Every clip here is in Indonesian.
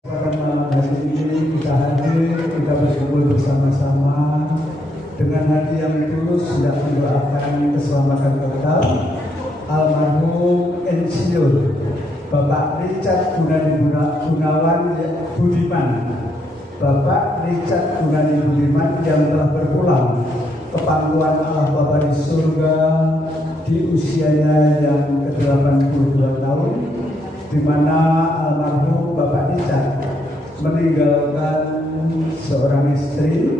Pada malam hari ini kita hadir, kita berkumpul bersama-sama dengan hati yang tulus hendak mendoakan keselamatan kekal almarhum Insinyur Bapak Richard Gunawan Budiman, Bapak Richard Gunadi Budiman yang telah berpulang ke pangkuan Allah Bapa di surga di usianya yang ke-82 tahun, di mana almarhum Bapak Richard meninggalkan seorang istri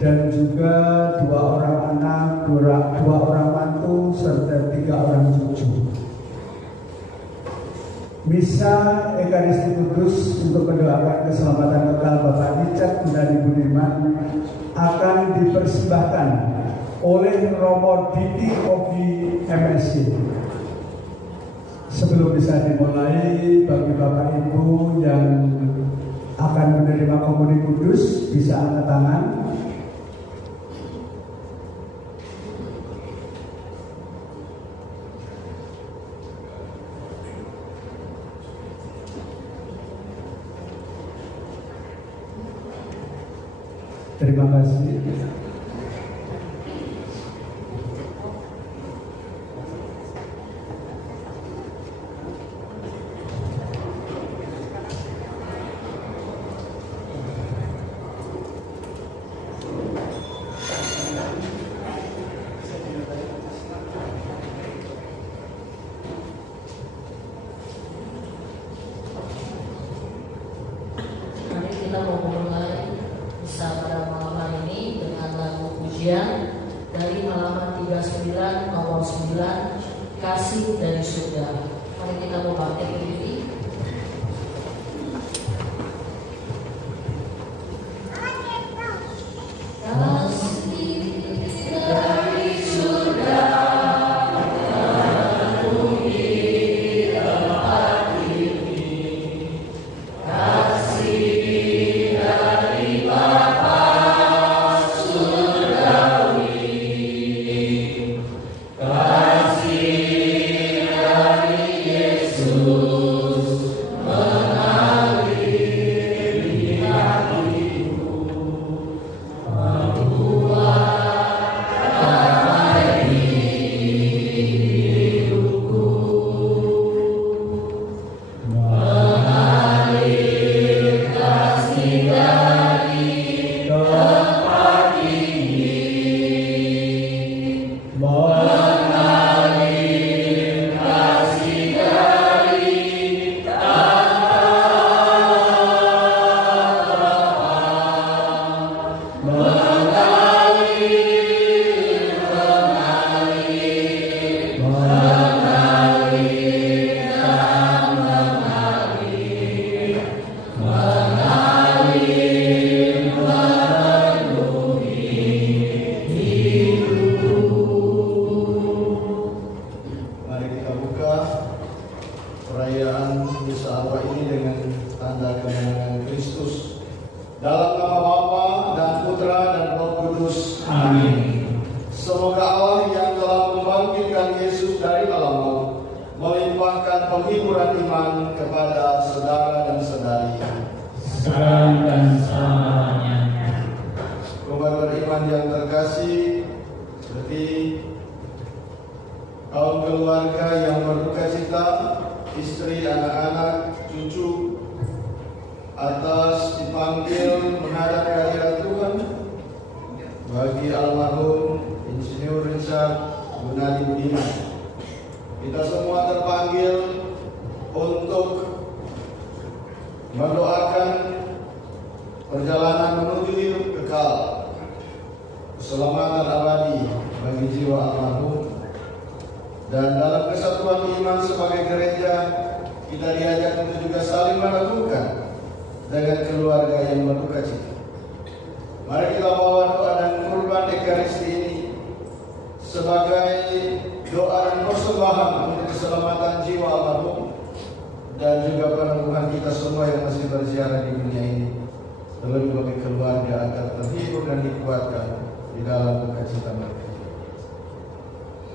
dan juga 2 orang anak, 2 orang mantu serta 3 orang cucu. Misa Ekaristi Kudus untuk mendoakan keselamatan kekal Bapak Richard Gunadi Budiman akan dipersembahkan oleh Romo Diki Ogi MSc. Sebelum bisa dimulai, bagi Bapak Ibu yang akan menerima komuni kudus bisa angkat tangan. Terima kasih. Dari halaman 39 nomor 9, Kasih dari Surga. Mari kita berbakti diri.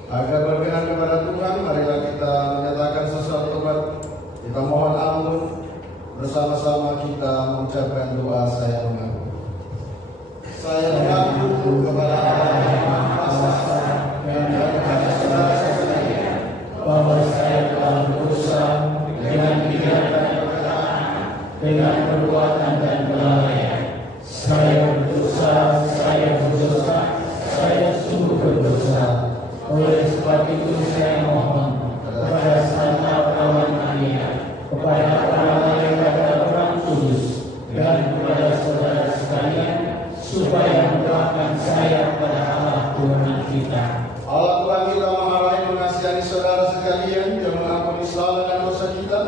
Agar berkenan kepada Tuhan, marilah kita menyatakan sesuatu tobat. Kita mohon ampun bersama-sama kita mengucapkan doa saya mengaku. Saya mengaku kepada Allah yang Maha Kuasa dan kepada saudara saya bahwa saya telah berdosa dengan pikiran dan perkataan, dengan perbuatan dan kelalaian. Saya berdosa, saya sungguh berdosa. Oleh sebab itu saya mohon kepada Santa Kawan Maria, kepada para malaikat dan orang kudus, dan kepada saudara sekalian, supaya mendoakan saya kepada Allah Tuhan kita. Allah Tuhan kita Maha Baik mengasihani saudara sekalian yang mengampuni salah dan dosa kita,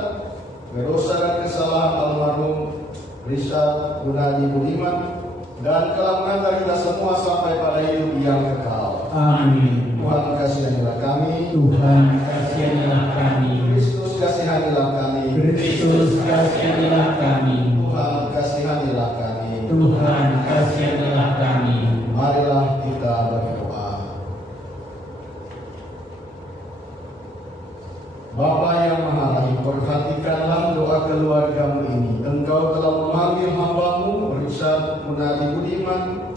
berdosa dan kesalahan almarhum Richard Gunadi Budiman, dan telah mengantar kita semua sampai pada hidup yang kekal. Amin. Tuhan kasihanilah kami. Tuhan kasihanilah kami. Kristus kasihanilah kami. Kristus kasihanilah kami. Tuhan kasihanilah kami. Tuhan kasihanilah kami. Marilah kita berdoa. Bapa yang Maha Baik, perhatikanlah doa keluargamu ini. Engkau telah memanggil hamba-Mu Richard Gunadi Budiman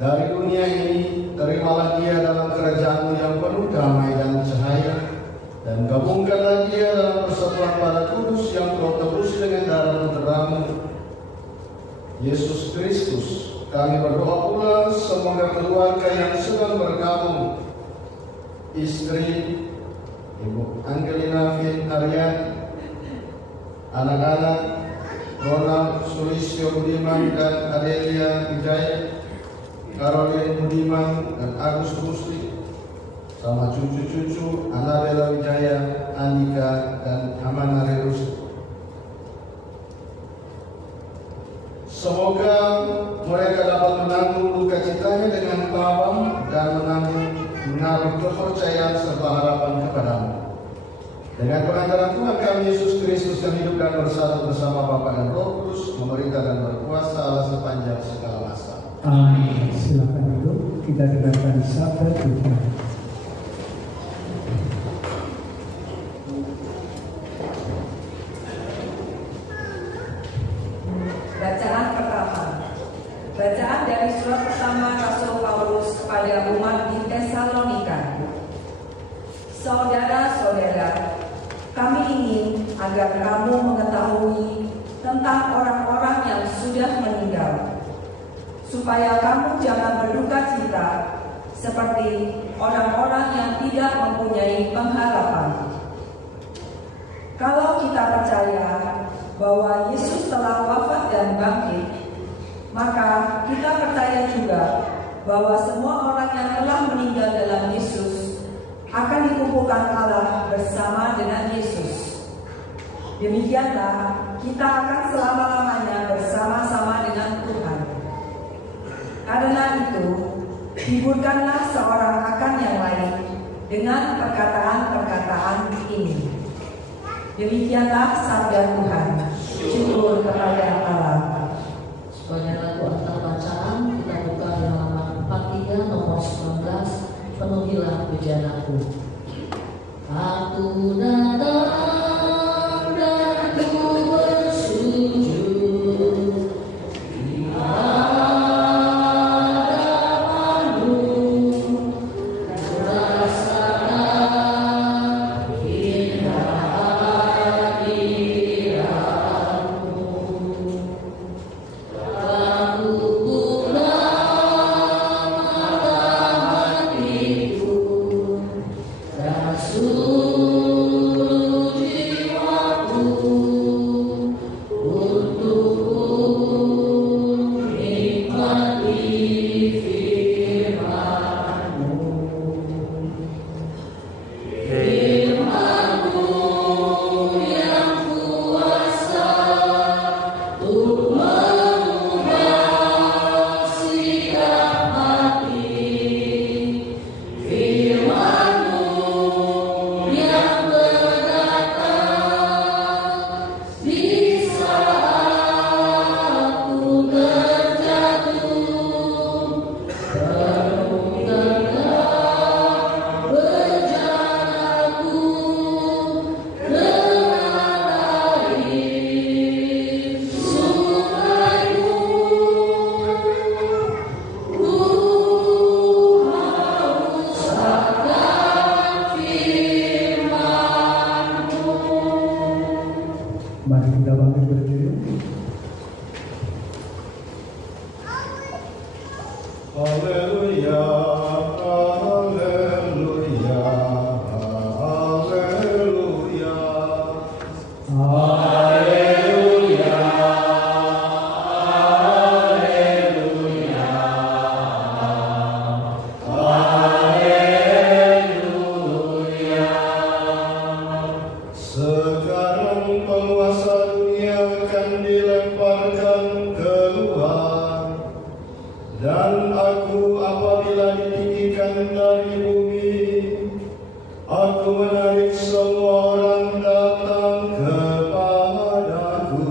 dari dunia ini. Terimalah dia dalam kerajaan-Mu yang penuh damai dan cahaya, dan gabungkanlah dia dalam persatuan para kudus yang Kau tebus dengan darah terang Yesus Kristus. Kami berdoa pula semoga keluarga yang sedang bergabung, istri Ibu Angelina Fin Aryan, anak-anak Ronald Sulistyo Budiman dan Adelia Wijaya, Caroline Budiman dan Agus Gusti, sama cucu-cucu Anabella Wijaya, Andika dan Amana Redus. Semoga mereka dapat menanggung duka citanya dengan tabah dan menaruh kepercayaan serta harapan kepadamu. Dengan pengantaran Tuhan kami Yesus Kristus yang hidup dan bersatu bersama Bapa dan Roh Kudus, memerintah dan berkuasa Allah sepanjang segala masa. Amin. Silakan duduk, kita dengarkan sabda Tuhan. Bacaan pertama. Bacaan dari surat pertama Rasul Paulus kepada umat di Tesalonika. Saudara-saudara, kami ingin agar kamu mengetahui tentang orang-orang yang sudah meninggal, supaya kamu jangan berduka cita seperti orang-orang yang tidak mempunyai pengharapan. Kalau kita percaya bahwa Yesus telah wafat dan bangkit, maka kita percaya juga bahwa semua orang yang telah meninggal dalam Yesus akan dikumpulkan Allah bersama dengan Yesus. Demikianlah kita akan selama-lamanya bersama-sama dengan Tuhan. Karena itu, hiburkanlah seorang akan yang lain dengan perkataan-perkataan ini. Demikianlah sabda Tuhan. Syukur kepada Allah. Sebagai lagu antar bacaan, kita buka di halaman 43 nomor 19. Penuhilah bejanaku. Aku datang dan ku bersujud di hadapan-Mu, merasakan indah hadirat-Mu. Aku buka mata hatiku Mari kita bangkit berdiri. Haleluya, haleluya, haleluya. Haleluya, haleluya, haleluya. Sekarang penguasa dunia akan dilemparkan keluar, dan aku apabila ditinggikan dari bumi, aku menarik semua orang datang kepadaku.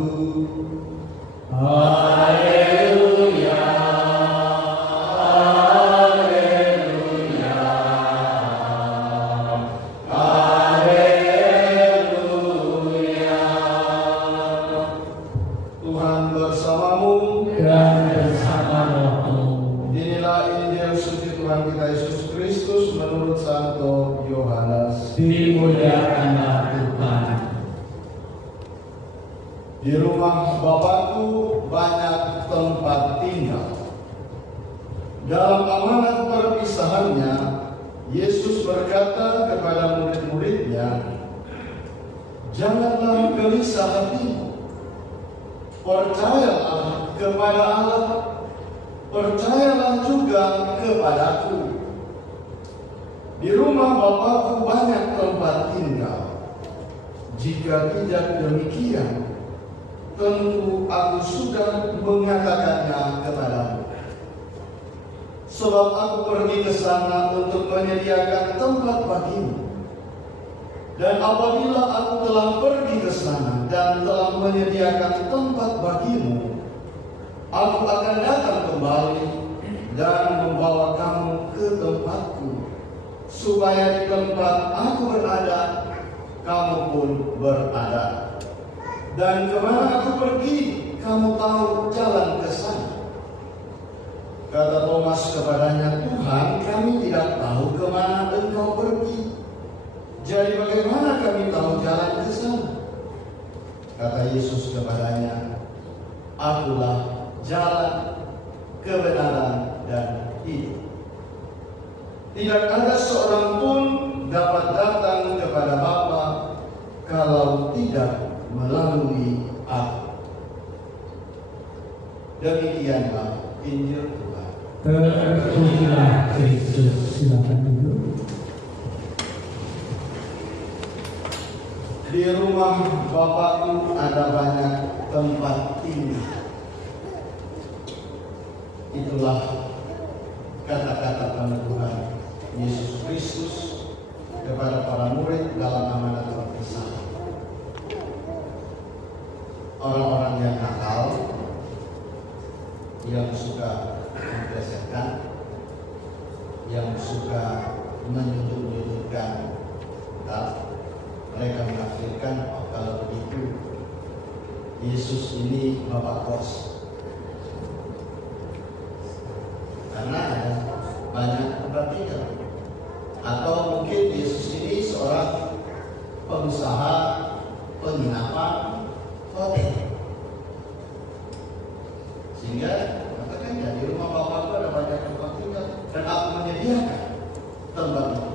Haleluya, haleluya, haleluya. Tuhan bersamamu. Dan bersama rohmu. Inilah Injil suci Tuhan kita Yesus Kristus menurut Santo Yohanes. Dimuliakanlah Tuhan. Di rumah Bapakku banyak tempat tinggal. Dalam amanat perpisahannya, Yesus berkata kepada murid-muridnya, "Janganlah gelisah hatimu. Percayalah kepada Allah, percayalah juga kepadaku. Di rumah Bapakku banyak tempat tinggal. Jika tidak demikian, tentu aku sudah mengatakannya kepadamu. Sebab aku pergi ke sana untuk menyediakan tempat bagimu. Dan apabila aku telah pergi ke sana dan telah menyediakan tempat bagimu, aku akan datang kembali dan membawa kamu ke tempatku, supaya di tempat aku berada, kamu pun berada. Dan kemana aku pergi, kamu tahu jalan ke sana." Kata Thomas kepadanya, "Tuhan, kami tidak tahu kemana Engkau pergi. Jadi bagaimana kami tahu jalan ke sana?" Kata Yesus kepadanya, "Akulah jalan, kebenaran, dan hidup. Tidak ada seorang pun dapat datang kepada Bapa kalau tidak melalui aku." Demikianlah Injil Tuhan. Terpujilah Kristus. Silakan duduk. Di rumah Bapakku ada banyak tempat tinggal. Itulah kata-kata peneguhan Yesus Kristus kepada para murid dalam amanat perpisahan. Orang-orang yang nakal, yang suka memplesetkan, yang suka menyudut-nyudutkan, mereka menafsirkan, "Oh, kalau begitu Yesus ini bapak kos." Karena ada banyak tempat tinggal. Atau mungkin Yesus ini seorang pengusaha penginapan hotel. Sehingga katakan, "Ya, di rumah Bapakku ada banyak tempat tinggal dan aku menyediakan tempat itu."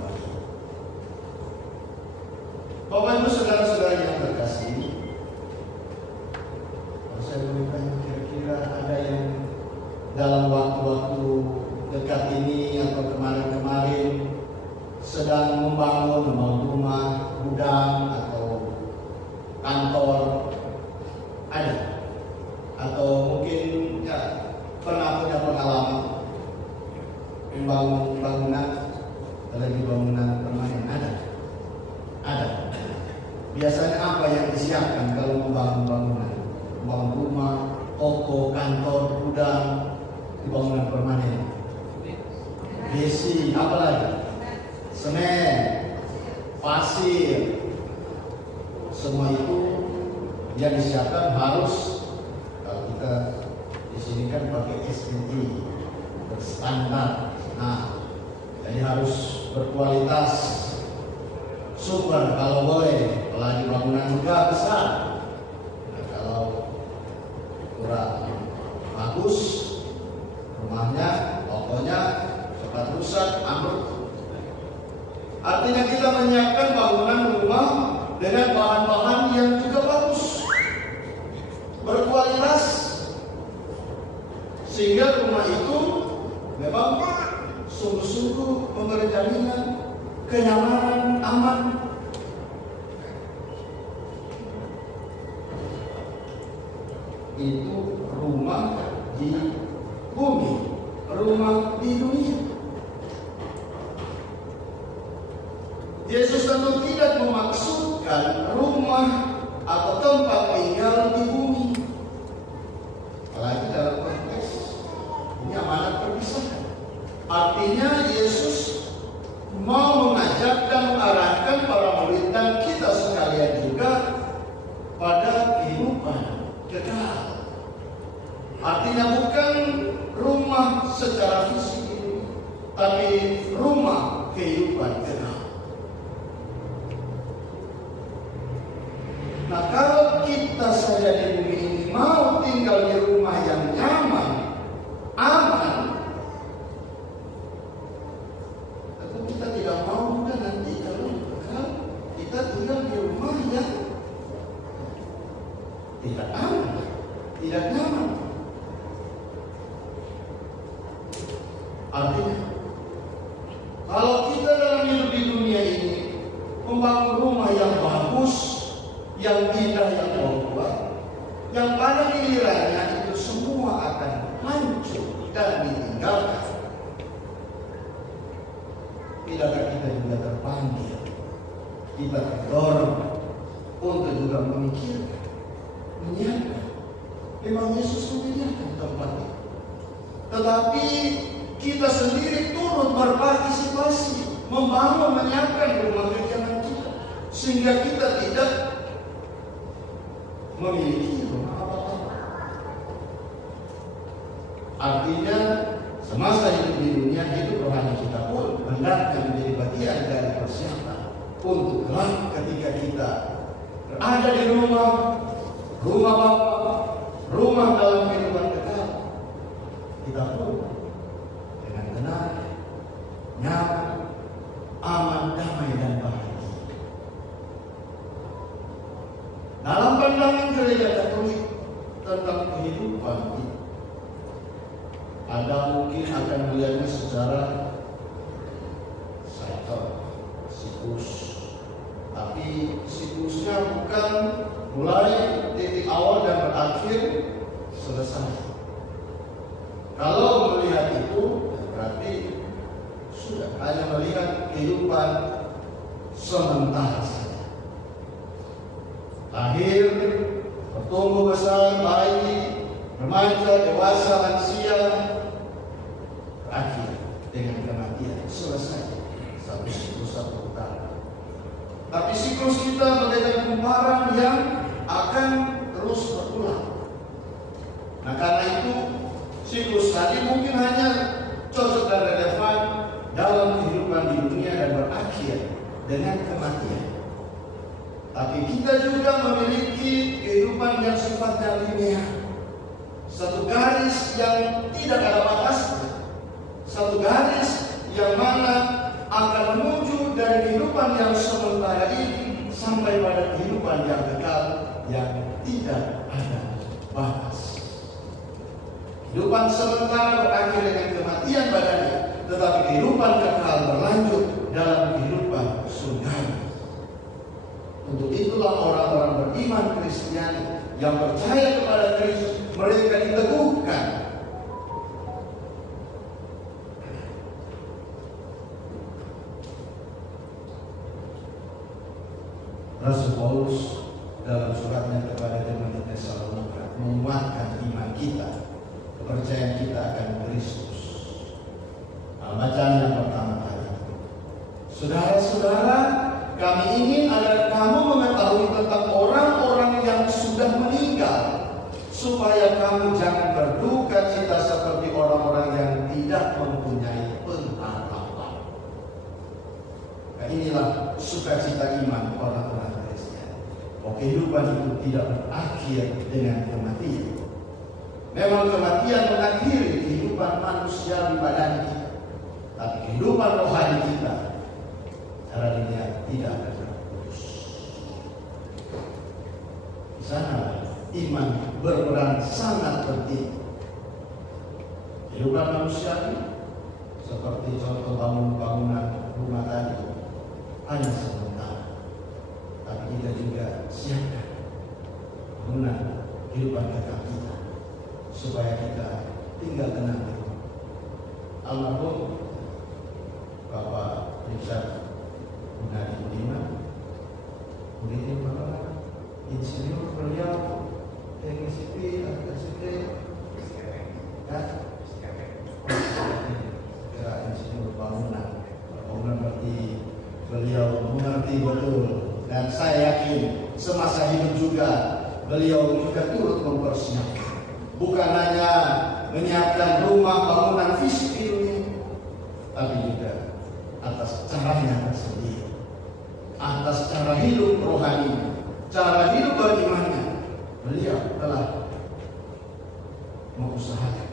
Bapak Ibu saudara-saudara yang terkasih, kalau saya boleh tanya, kira-kira ada yang dalam waktu-waktu dekat ini atau kemarin-kemarin sedang membangun rumah, gudang, atau kantor? Ada? Atau mungkin ya, pernah punya pengalaman membangun bangunan, terlebih bangunan permanen? Ada. Biasanya apa yang disiapkan kalau membangun bangunan? Membangun rumah, toko, kantor, gudang, di bangunan permanen. Besi, apa lagi? Semen, pasir. Semua itu yang disiapkan harus, kalau kita di sini kan pakai SPT, berstandar. Nah, jadi harus berkualitas. Super kalau boleh, apalagi bangunan megah besar. bagus, rumahnya, tokonya cepat rusak, ambruk. Artinya kita menyiapkan bangunan rumah dengan bahan-bahan yang juga bagus, berkualitas, sehingga rumah itu memang sungguh-sungguh memberi jaminan kenyamanan, aman. Itu rumah di bumi, rumah di dunia. Yesus tentu tidak memaksudkan rumah atau tempat tinggal di bumi. Apalagi dalam konteks ini amanat perpisahan. Artinya Yesus mau mengajak dan mengarahkan para murid dan kita sekalian juga pada kehidupan kekal. Artinya bukan rumah secara fisik ini, tapi rumah kehidupan kekal. Nah, kalau kita saja di bumi ini mau tinggal di rumah yang nyaman, aman, tentu kita tidak mau juga nanti kalau kekal kita tinggal di rumah yang tidak aman, tidak nyaman. Artinya, kalau kita dalam hidup di dunia ini membangun rumah yang bagus, yang indah, yang megah, yang pada gilirannya itu semua akan hancur dan ditinggalkan, tidakkah kita juga terpanggil, kita terdorong untuk juga memikirkan, menyiapkan. Memang Yesus menyediakan tempat itu, tetapi kita sendiri turut berpartisipasi membangun, menyiapkan rumah kediaman kita, sehingga kita tidak memiliki rumah apa-apa. Artinya semasa hidup di dunia, hidup rohani kita pun hendaknya menjadi bagian dari persiapan untuk kelak ketika kita berada di rumah Bapa, rumah dalam kehidupan kekal, kita pun dengan tenang, nyaman, aman, damai, dan bahagia. Dalam pandangan gereja Katolik tentang kehidupan ini, Anda mungkin akan melihatnya secara siklus, tapi siklusnya bukan mulai titik awal dan berakhir selesai. Kalau melihat itu, berarti sudah hanya melihat kehidupan sementara saja. Lahir, bertumbuh besar, bayi, remaja, dewasa, lansia, berakhir dengan kematian. Selesai satu siklus, satu putaran. Tapi siklus kita bagaikan kumparan yang akan terus berulang. Nah, karena itu siklus tadi mungkin hanya cocok dan relevan dalam kehidupan di dunia dan berakhir dengan kematian. Tapi kita juga memiliki kehidupan yang sifatnya linear, satu garis yang tidak ada batasnya, satu garis yang mana akan menuju dari kehidupan yang sementara ini sampai pada kehidupan yang kekal yang tidak ada batas. Kehidupan sementara berakhir dengan kematian badannya, tetapi kehidupan kekal berlanjut dalam kehidupan surgawi. Untuk itulah orang-orang beriman Kristiani yang percaya kepada Kristus, mereka diteguhkan Rasul Paulus dalam suratnya kepada jemaat Tesalonika menguatkan iman kita, kepercayaan kita akan Kristus. Bacaan yang pertama kali, saudara-saudara, kami ingin agar kamu mengetahui tentang orang-orang yang sudah meninggal, supaya kamu jangan berduka cita seperti orang-orang yang tidak mempunyai pengharapan. Nah, inilah sukacita iman orang-orang Kristen. Kehidupan itu tidak berakhir dengan kematian. Memang kematian mengakhiri kehidupan manusia di badan kita, tapi kehidupan rohani kita cara dilihat tidak akan putus. Di sana iman berperan sangat penting. Kehidupan manusia ini seperti contoh bangunan rumah tadi hanya sementara, tapi kita juga siapkan bangunan kehidupan kekal kita supaya kita tinggal tenang di rumah. Almarhum Bapak Richard Gunadi Budiman, muridnya Bapak Insinyur beliau teknik sipil, arsitek sipil, ya, insinyur bangunan berarti beliau mengerti betul, dan saya yakin semasa hidup juga beliau juga turut mempersiapkan, bukan hanya menyiapkan rumah bangunan fisik di dunia, tapi juga atas caranya tersendiri, atas cara hidup rohani, cara hidup berimannya, beliau telah mengusahakan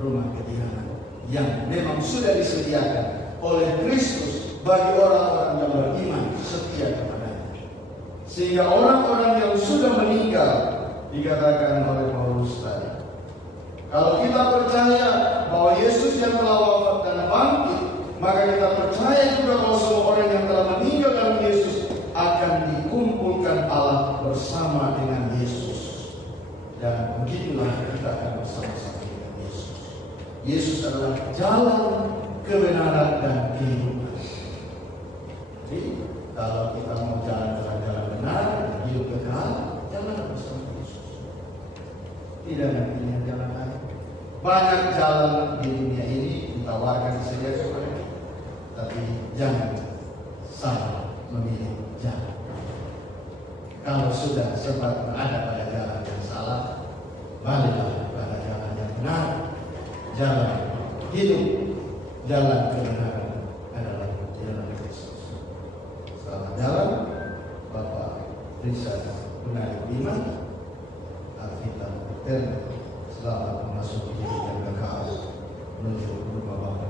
rumah kediaman yang memang sudah disediakan oleh Kristus bagi orang-orang yang beriman setia kepadanya. Sehingga orang-orang yang sudah meninggal, dikatakan oleh Paulus tadi, kalau kita percaya bahwa Yesus yang telah wafat dan bangkit, maka kita percaya juga kalau semua orang yang telah meninggal dalam Yesus akan dikumpulkan Allah bersama dengan Yesus. Dan begitulah kita akan bersama-sama dengan Yesus. Yesus adalah jalan, kebenaran, dan kehidupan. Jadi kalau kita mau jalan benar, hidup kekal, jalan bersama Yesus. Tidak ada pilihan jalan lain. Banyak jalan di dunia ini ditawarkan disediakan oleh kita, tapi jangan salah memilih jalan. Kalau sudah sempat berada pada jalan yang salah, baliklah pada jalan yang benar. Jalan hidup, jalan kebenaran adalah jalan Kristus. Selamat jalan, Bapak Richard Gunadi Budiman, Alvita dan selamat memasuki hidup yang kekal menuju rumah Bapa.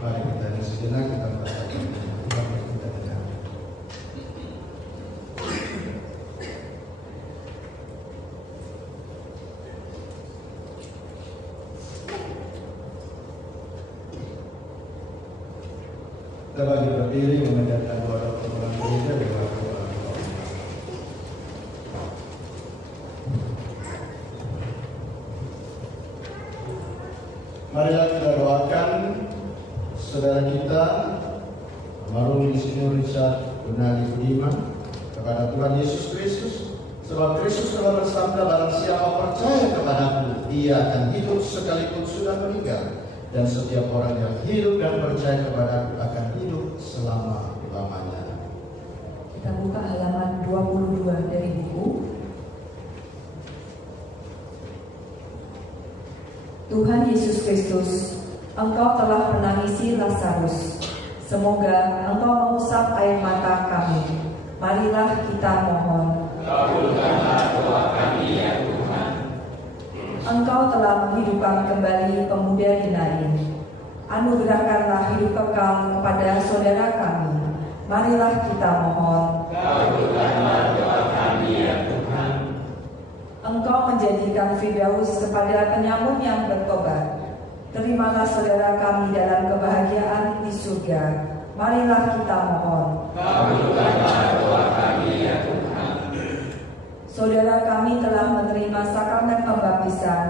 Mari kita di sejenak kita merasakan Tuhan yang kita dengar. Kita bagi berdiri mengerjakan doa pertemuan gereja dengan doa. Marilah kita doakan saudara kita almarhum Insinyur Richard Gunadi Budiman kepada Tuhan Yesus Kristus, sebab Kristus telah bersabda, barang siapa percaya kepadaku, ia akan hidup sekalipun sudah meninggal, dan setiap orang yang hidup dan percaya kepadaku akan hidup selama-lamanya. Kita buka halaman 22 dari buku. Tuhan Yesus Kristus, Engkau telah menangisi Lazarus. Semoga Engkau mengusap air mata kami. Marilah kita mohon. Kabulkanlah doa kami ya Tuhan. Engkau telah menghidupkan kembali pemuda di Nain. Anugerahkanlah hidup kekal kepada saudara kami. Marilah kita mohon. Kabulkanlah doa kami ya Tuhan. Engkau menjadikan Firdaus kepada penyamun yang bertobat. Terimalah saudara kami dalam kebahagiaan di surga. Marilah kita mohon. Kabulkanlah doa kami ya Tuhan. Saudara kami telah menerima sakramen pembaptisan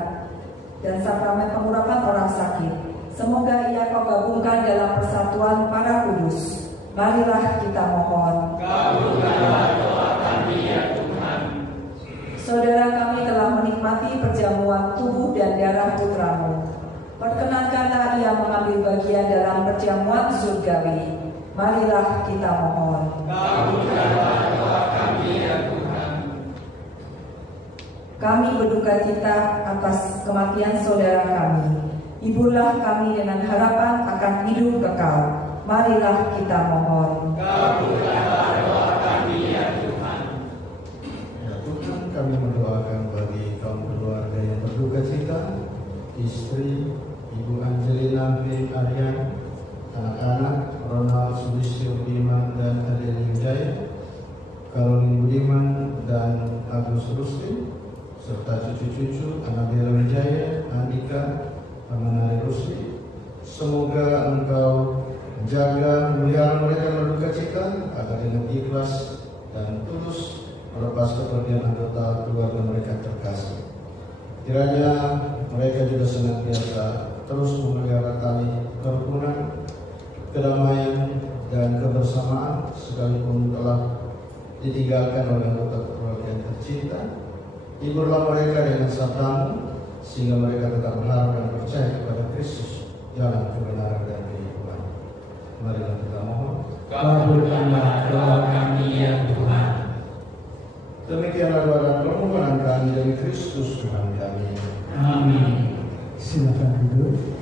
dan sakramen pengurapan orang sakit. Semoga ia Kau gabungkan dalam persatuan para kudus. Marilah kita mohon. Kabulkanlah doa kami ya Tuhan. Saudara kami telah menikmati perjamuan tubuh dan darah putramu. Perkenankanlah ia mengambil bagian dalam perjamuan surgawi. Marilah kita mohon. Kabulkanlah doa kami ya Tuhan. Kami berduka cita atas kematian saudara kami. Hiburlah kami dengan harapan akan hidup kekal. Marilah kita mohon. Kabulkanlah doa kami ya Tuhan. Ya Tuhan, kami mendoakan bagi istri Ibu Angelina B. Aryan, anak-anak Ronald Sulistyo Budiman dan Adelia Wijaya, Karolin Budiman dan Agus Rusli, serta cucu-cucu Anabella Wijaya, Andika, Amanari Rusli. Semoga Engkau jaga memelihara mereka berduka cita agar dengan ikhlas dan tulus melepas kepergian anggota keluarga mereka terkasih. Kiranya mereka juga senantiasa terus memelihara tali kerukunan, kedamaian, dan kebersamaan sekalipun telah ditinggalkan oleh anggota keluarga yang tercinta. Hiburlah mereka dengan sabdamu sehingga mereka tetap berharap dan percaya kepada Kristus, jalan kebenaran dan kehidupan. Marilah kita mohon. Kabulkanlah doa kami ya Tuhan. Demikianlah doa dan permohonan kami demi Kristus Tuhan kami. Amin. Silakan duduk.